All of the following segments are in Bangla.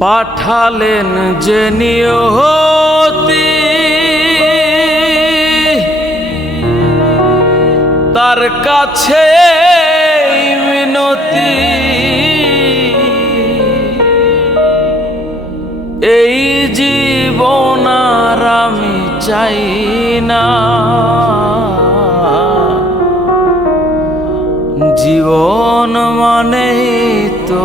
পাঠালেন যে নিয়তি। তার কাছে মিনতি। এই জীবন আর আমি চাই না। জীবন মানেই তো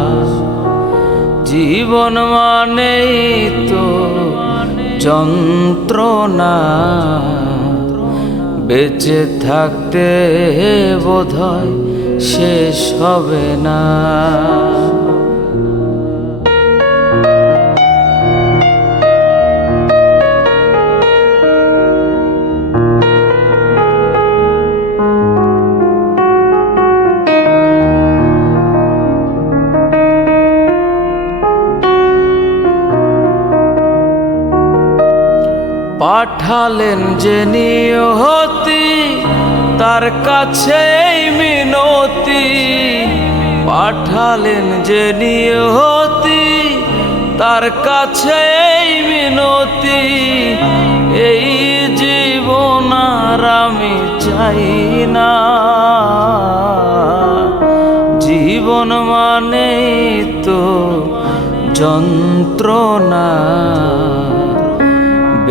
জীবন মানেই তো যন্ত্রণা। বেঁচে থাকতে বোধ হয় শেষ হবে না। পাঠালেন যে নিয়তি, তার কাছে মিনতি। পাঠালেন যে নিয়তি, তার কাছে মিনতি। এই জীবন আর আমি চাই না। জীবন মানে তো যন্ত্রণা।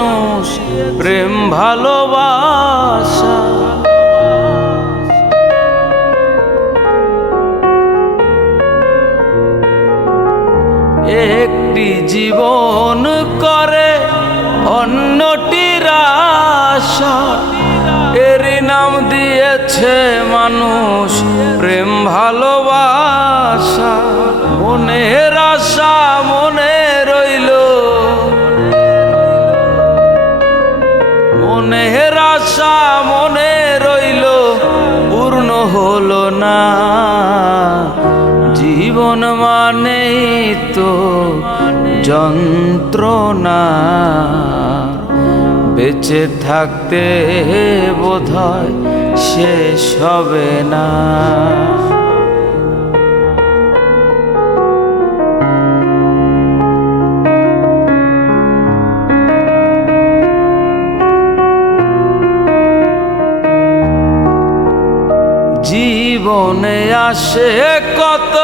মানুষ প্রেম ভালোবাসা। একটি জীবন করে অন্যটির আশা এরই নাম দিয়েছে মানুষ। মনের আশা মনে রইল, পূর্ণ হলো না। জীবন মানেই তো যন্ত্রণা। বেঁচে থাকতে বোধ শেষ হবে না। জীবনে আসে কত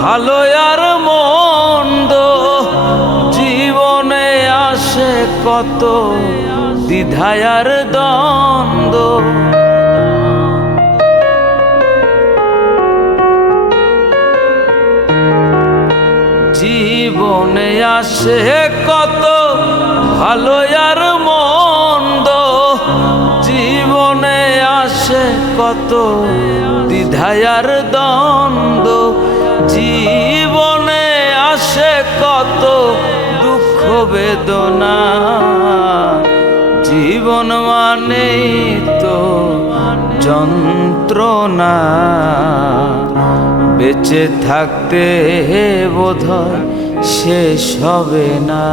ভালো আর মন্দ। জীবনে আসে কত দ্বিধায় আর দ্বন্দ্ব। জীবনে আসে কত ভালো আর মন্দ। জীবনে আসে কত দ্বিধায় আর দ্বন্দ্ব, জীবনে আসে কত দুঃখ বেদনা। জীবন মানেই তো যন্ত্রণা। বেঁচে থাকতে বোধ শেষ হবে না।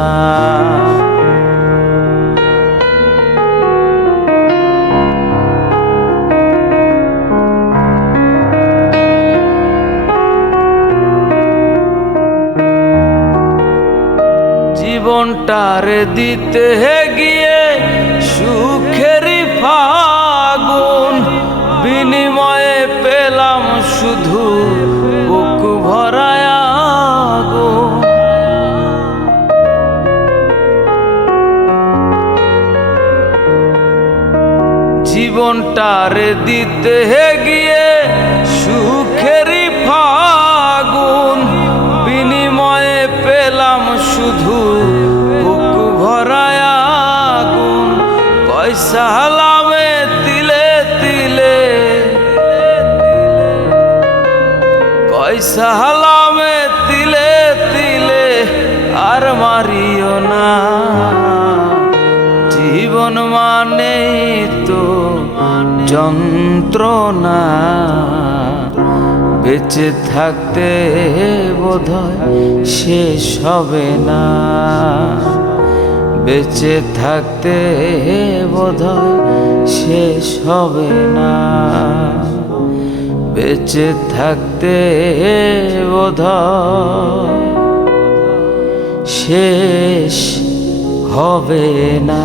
কার দিতে গিয়ে সুখেরি ফাগুন। বিনিময়ে পেলাম শুধু বুক ভরায় জীবনটার দিতে গিয়ে হালামে তিলে তিলে আর মারিও না। জীবন মানে তো যন্ত্রণা। বেঁচে থাকতে বোধহয় শেষ হবে না। বেঁচে থাকতে বোধহয় শেষ হবে না। বেঁচে থাকতে বোধ শেষ হবে না।